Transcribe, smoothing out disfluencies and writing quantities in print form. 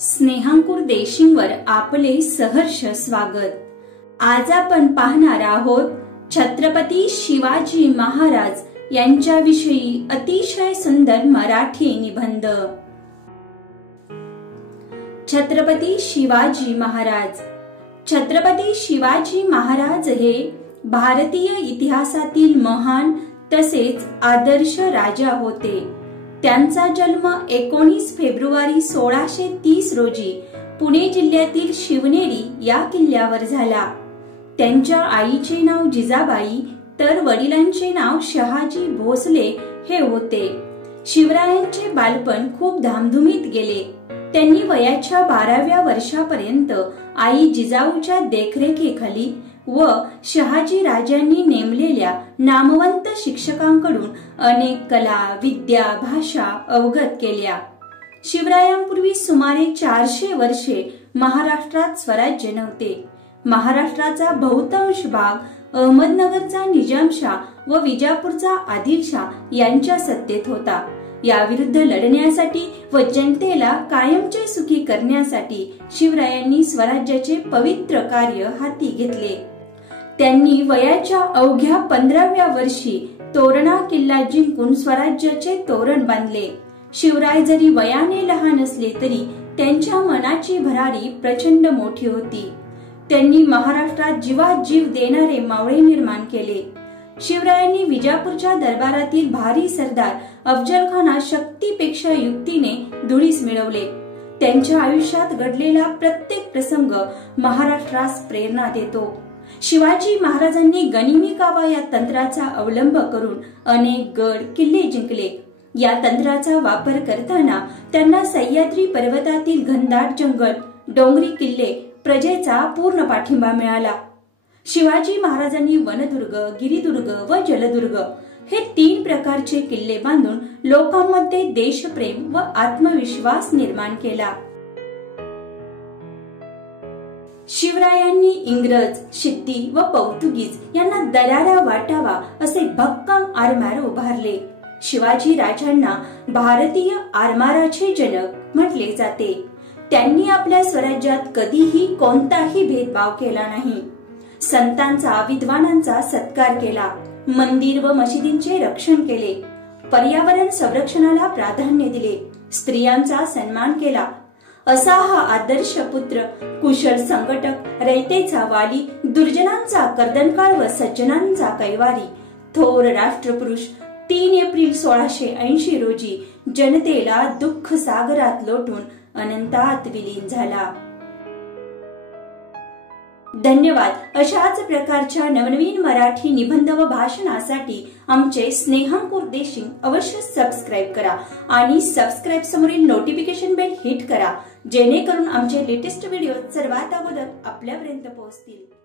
स्नेहांकुर देशिंगवर आपले सहर्ष स्वागत। आज आपण पाहणार आहोत छत्रपती शिवाजी महाराज यांच्याविषयी अतिशय सुंदर मराठी निबंध। छत्रपती शिवाजी महाराज। छत्रपती शिवाजी महाराज हे भारतीय इतिहासातील महान तसेच आदर्श राजा होते। त्यांचा जन्म 19 फेब्रुवारी 1630 रोजी पुणे जिल्ह्यातील शिवनेरी या किल्ल्यावर झाला। त्यांच्या आईचे नाव जिजाबाई तर वडिलांचे नाव शहाजी भोसले हे होते। शिवरायांचे बालपण खूप धामधुमीत गेले। त्यांनी वयाच्या 12व्या वर्षापर्यंत आई जिजाऊच्या देखरेखीखाली व शहाजी राजांनी नेमलेल्या नामवंत शिक्षकांकडून अनेक कला, विद्या, भाषा अवगत केल्या। शिवरायांपूर्वी सुमारे 400 वर्षे महाराष्ट्रात स्वराज्य नव्हते। महाराष्ट्राचा बहुतांश भाग अहमदनगरचा निजामशाह व विजापूरचा आदिलशाह यांच्या सत्तेत होता। याविरुद्ध लढण्यासाठी व जनतेला कायमचे सुखी करण्यासाठी शिवरायांनी स्वराज्याचे पवित्र कार्य हाती घेतले। त्यांनी वयाच्या अवघ्या 15व्या वर्षी तोरणा किल्ला जिंकून स्वराज्याचे तोरण बांधले। शिवराय जरी वयाने लहान असले तरी त्यांच्या मनाची भरारी प्रचंड मोठी होती। त्यांनी महाराष्ट्रात जीवात जीव देणारे मावळे निर्माण केले। शिवरायांनी विजापूरच्या दरबारातील भारी सरदार अफजलखाना शक्तीपेक्षा युक्तीने धुळीस मिळवले। त्यांच्या आयुष्यात घडलेला प्रत्येक प्रसंग महाराष्ट्रास प्रेरणा देतो। शिवाजी महाराजांनी गनिमी कावा या तंत्राचा अवलंब करून अनेक गड किल्ले जिंकले। या तंत्राचा वापर करताना त्यांना सह्याद्री पर्वतातील घनदाट जंगल, डोंगरी किल्ले, प्रजेचा पूर्ण पाठिंबा मिळाला। शिवाजी महाराजांनी वनदुर्ग, गिरिदुर्ग व जलदुर्ग हे 3 प्रकारचे किल्ले बांधून लोकांमध्ये देशप्रेम व आत्मविश्वास निर्माण केला। शिवरायांनी इंग्रज, सिद्धी व पोर्तुगीज यांना दरारा वाटावा असे भक्कम आरमार उभारले। शिवाजी राजांना भारतीय आरमाराचे जनक म्हटले जाते। त्यांनी आपल्या स्वराज्यात कधीही कोणताही भेदभाव केला नाही। संतांचा, विद्वानांचा सत्कार केला। मंदिर व मशिदींचे रक्षण केले। पर्यावरण संरक्षणाला प्राधान्य दिले। स्त्रियांचा सन्मान केला। असा हा आदर्श पुत्र, कुशल संघटक, रयतेचा वाली, दुर्जनांचा कर्दनकाळ व सज्जनांचा कैवारी, थोर राष्ट्रपुरुष 3 एप्रिल 1680 रोजी जनतेला दुःख सागरात लोटून अनंतात विलीन झाला। धन्यवाद। अशाच प्रकारच्या नवनवीन मराठी निबंध व भाषणासाठी आमचे स्नेहांकुर देशिंग अवश्य सबस्क्राइब करा आणि सबस्क्राइब समोरील नोटिफिकेशन बेल हिट करा, जेणेकरून आमचे लेटेस्ट व्हिडिओ सर्वात अगोदर आपल्यापर्यंत पोहोचतील।